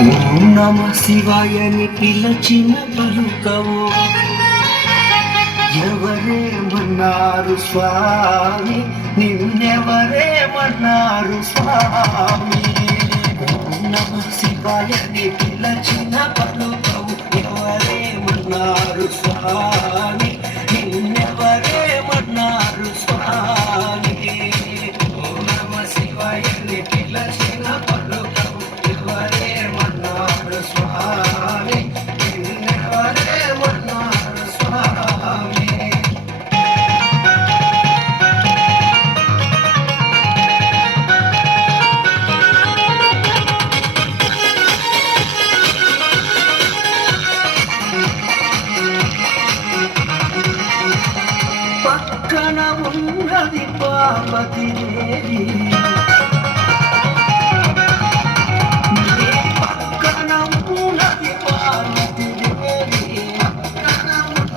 ఓం నమ శివాయని పిలచిన పలుకవు ఎవరేమన్నారు స్వామి, నిన్నెవరేమన్నారు స్వామి. ఓం నమ శివాయని పిలచిన పలుకవు ఎవరేమన్నారు స్వామి, నిన్నెవరేమన్నారు స్వామి. ఓం నమ శివాయని పిలచిన పలుకవు ఎవరేమన్నారు స్వామి, నిన్నెవరేమన్నారు స్వామి. పక్కన ఉన్నది పార్వతీ దేవి, పక్కన ఉన్నది పార్వతీ దేవి, పక్కన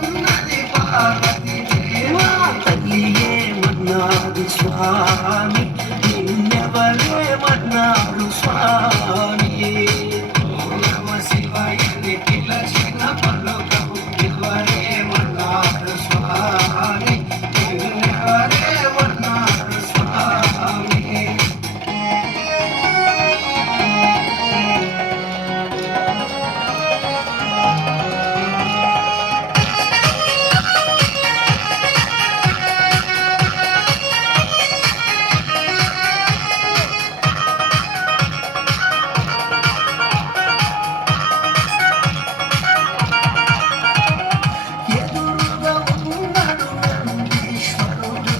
ఉన్నది పార్వతీ దేవి. మా తల్లి ఏమన్నారు స్వామి, నిన్నెవరేమన్నారు స్వామి. ఓం నమ శివాయని పిలచిన పలుకవు ఎవరేమన్నారు స్వామి, నిన్నెవరేమన్నారు స్వామి. ఎదురుగా ఉన్నాడు నందీశ్వరుడు,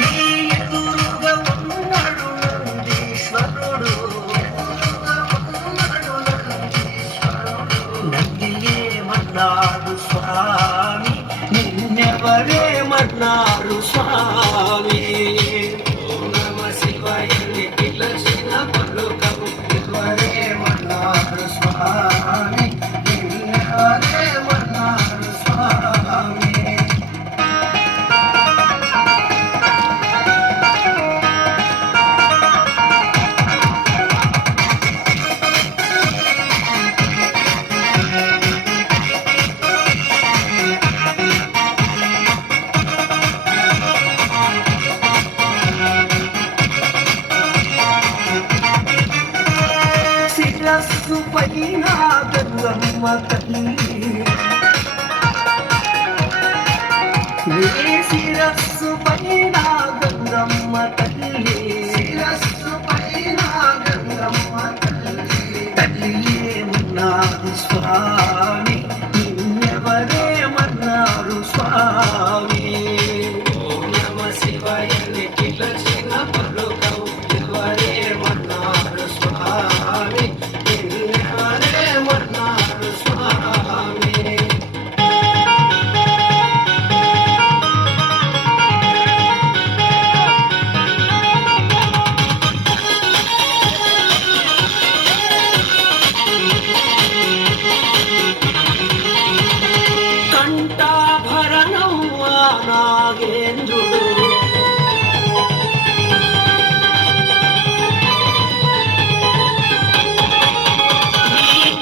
నీ ఎదురుగా ఉన్నాడు నందీశ్వరుడు, ఎదురుగా ఉన్నాడు నందీశ్వరుడు. నంది ఏమన్నాడు స్వామి, నిన్నెవరేమన్నారు స్వామి. ఓం నమ శివాయని పిలచిన పలుకవు ఎవరేమన్నారు స్వామి, నిన్నెవరేమన్నారు స్వామి. శిరస్సు పైన గంగమ్మ తల్లి, నీ శిరస్సు పైన గంగమ్మ తల్లి, శిరస్సు పైన గంగమ్మ తల్లి. తల్లి ఏమన్నారు స్వామి, నిన్నెవరేమన్నారు స్వామి. ఓం నమ శివాయని పిలచిన పలుకవు ఎవరేమన్నారు స్వామి, నిన్నెవరేమన్నారు స్వామి. కంఠాభరణం నాగేంద్రుడు,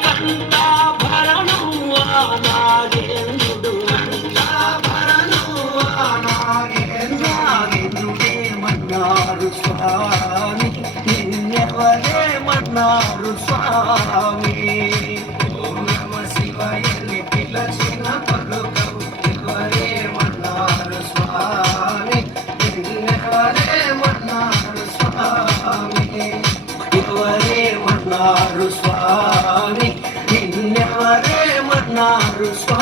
కంఠాభరణం నాగేంద్రుడు, కంఠాభరణం నాగేంద్రుడేమన్నారు స్వామి, నిన్నెవరేమన్నారు స్వామి. ఓం నమ శివాయని పిలచిన పలుకవు ఎవరేమన్నారు స్వామి, నిన్నెవరేమన్నారు స్వామి. ఎవరేమన్నారు స్వామి, నిన్నెవరేమన్నారు స్వామి.